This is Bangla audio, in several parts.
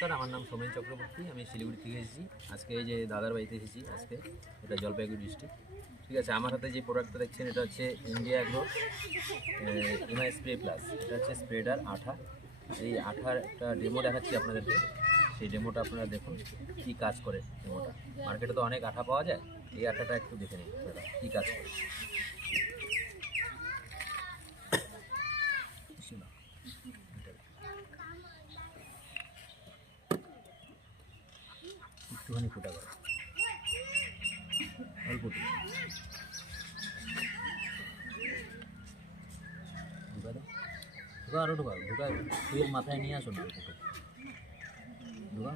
নমস্কার, আমার নাম সোমেন চক্রবর্তী। আমি শিলিগুড়ি থেকে এসেছি। আজকে এই যে দাদার বাড়িতে এসেছি আজকে, এটা জলপাইগুড়ি ডিস্ট্রিক্ট। ঠিক আছে, আমার হাতে যে প্রোডাক্টটা দেখছেন এটা হচ্ছে ইন্ডিয়া অ্যাগ্রো ইমাই স্প্রে প্লাস। এটা হচ্ছে স্প্রেডার আঠা। এই আঠার একটা ডেমো দেখাচ্ছি আপনাদেরকে। সেই ডেমোটা আপনারা দেখুন কী কাজ করে। ডেমোটা মার্কেটে তো অনেক আঠা পাওয়া যায়, এই আঠাটা একটু দেখে নিন কী কাজ করে। একটুখানি ফুটা করে অল্প ঢুকা দাও, ঢুকা আরও ঢুকা, ঢুকা ফুয়ের মাথায় নিয়ে আসো না অল্প ঢুকা।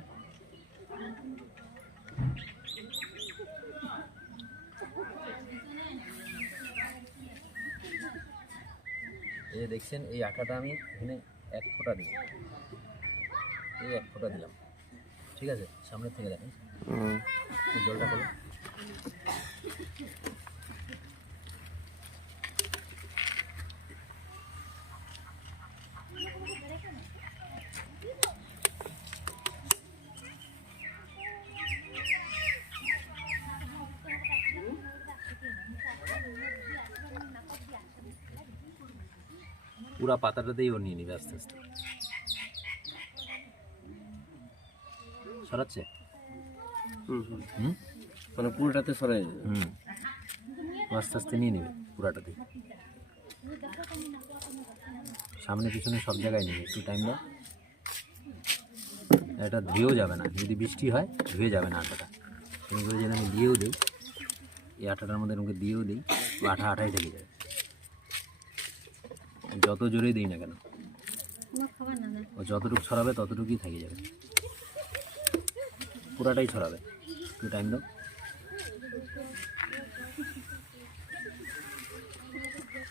এই যে দেখছেন এই আটাটা আমি এখানে 1 ফোঁটা দিই, এই 1 ফোঁটা দিলাম। ঠিক আছে, সামনের থেকে দেখেন জলটা খোলো। পুরা পাতাটাতেই ও নিয়ে নিবে আস্তে আস্তে। সরাচ্ছে মানে পুরোটাতে সরাই আস্তে আস্তে নিয়ে নেবে পুরাটাতেই, সামনে পিছনে সব জায়গায় নেবে। একটু টাইম দাও। এটা ধুয়েও যাবে না, যদি বৃষ্টি হয় ধুয়ে যাবে না আটাটা। তুমি করে যেন আমি দিয়েও দিই, এই আটাটার মধ্যে আমাকে দিয়েও দিই, ও আঠা আঠাই থেকে যাবে যত জোরেই দিই না কেন। ও যতটুকু ছড়াবে ততটুকুই থেকে যাবে, পুরাটাই ছড়াবে। একটু টাইম দাও।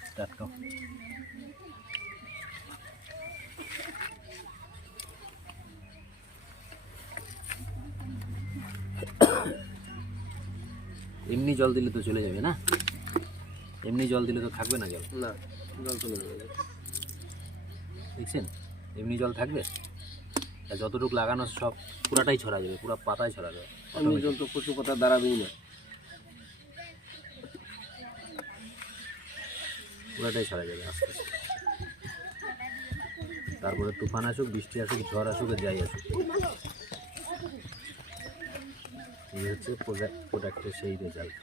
স্টার্ট করো। এমনি জল দিলে তো চলে যাবে না, এমনি জল দিলে তো থাকবে না জল। না, জল চলে যাবে। দেখছেন এমনি জল থাকবে, আর যতটুকু লাগানো সব পুরাটাই ছড়া যাবে, পুরো পাতায় ছড়া যাবে। এমনি জল তো কচু পাতা দাঁড়াবেই না, পুরাটাই ছড়া যাবে আস্তে আস্তে। তারপরে তুফান আসুক, বৃষ্টি আসুক, ঝড় আসুক, আর যাই আসুক, এই হচ্ছে প্রোডাক্টের সেই রেজাল্ট।